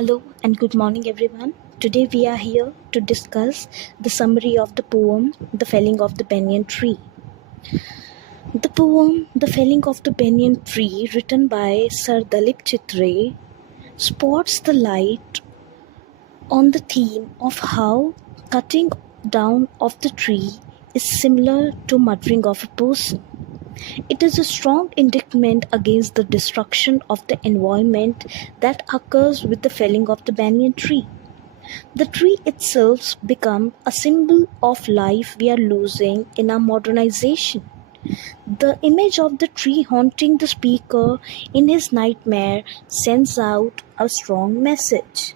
Hello and good morning, everyone. Today we are here to discuss the summary of the poem The Felling of the Banyan Tree. The poem The Felling of the Banyan Tree, written by Sir Dilip Chitre, spots the light on the theme of how cutting down of the tree is similar to murdering of a person. It is a strong indictment against the destruction of the environment that occurs with the felling of the banyan tree. The tree itself becomes a symbol of life we are losing in our modernization. The image of the tree haunting the speaker in his nightmare sends out a strong message.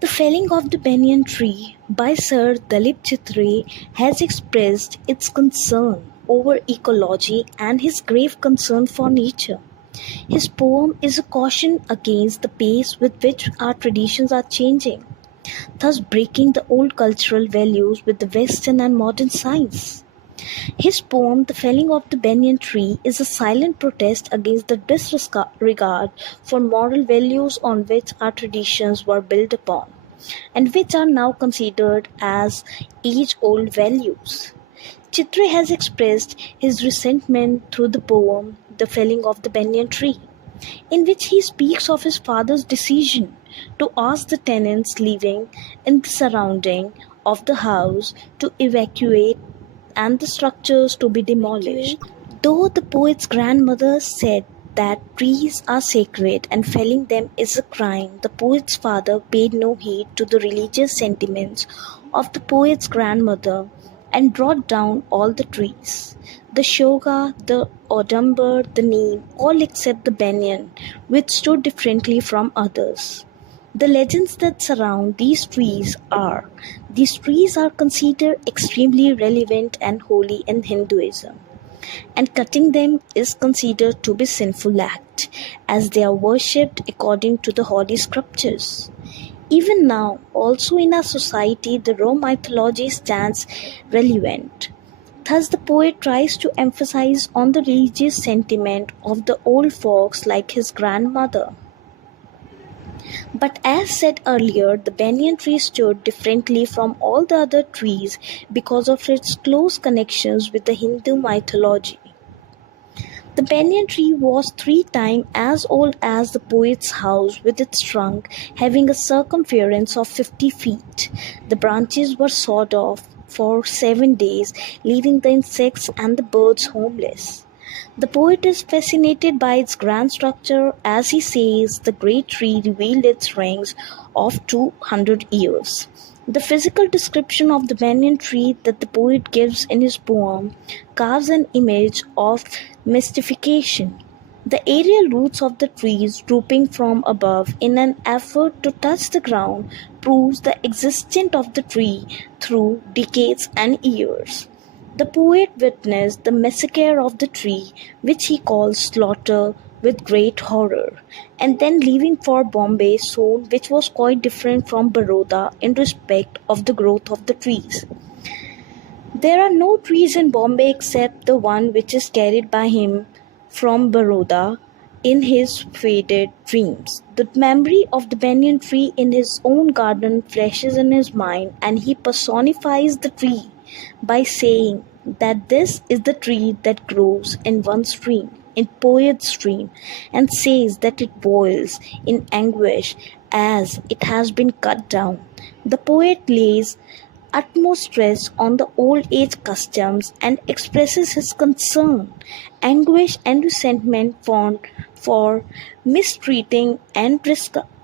The felling of the banyan tree by Sir Dilip Chitre has expressed its concern over ecology and his grave concern for nature. His poem is a caution against the pace with which our traditions are changing, thus breaking the old cultural values with the Western and modern science. His poem, The Felling of the Banyan Tree, is a silent protest against the disregard for moral values on which our traditions were built upon, and which are now considered as age-old values. Chitre has expressed his resentment through the poem The Felling of the Banyan Tree, in which he speaks of his father's decision to ask the tenants living in the surrounding of the house to evacuate and the structures to be demolished. Though the poet's grandmother said that trees are sacred and felling them is a crime, the poet's father paid no heed to the religious sentiments of the poet's grandmother and brought down all the trees. The sheoga, the oudumber, the neem, all except the banyan, which stood differently from others. The legends that surround these trees are considered extremely relevant and holy in Hinduism, and cutting them is considered to be sinful act, as they are worshipped according to the holy scriptures. Even now, also in our society, the raw mythology stands relevant. Thus, the poet tries to emphasize on the religious sentiment of the old folks like his grandmother. But as said earlier, the banyan tree stood differently from all the other trees because of its close connections with the Hindu mythology. The banyan tree was 3 times as old as the poet's house, with its trunk having a circumference of 50 feet. The branches were sawed off for 7 days, leaving the insects and the birds homeless. The poet is fascinated by its grand structure. As he says, the great tree revealed its range of 200 years. The physical description of the banyan tree that the poet gives in his poem carves an image of mystification. The aerial roots of the trees drooping from above in an effort to touch the ground proves the existence of the tree through decades and years. The poet witnessed the massacre of the tree, which he calls slaughter, with great horror, and then leaving for Bombay soon, which was quite different from Baroda in respect of the growth of the trees. There are no trees in Bombay except the one which is carried by him from Baroda in his faded dreams. The memory of the banyan tree in his own garden flashes in his mind, and he personifies the tree by saying that this is the tree that grows in one's dream, in poet's dream, and says that it boils in anguish as it has been cut down. The poet lays utmost stress on the old age customs and expresses his concern, anguish, and resentment for mistreating and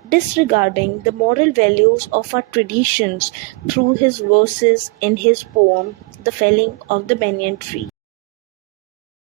disregarding the moral values of our traditions through his verses in his poem, The Felling of the Banyan Tree.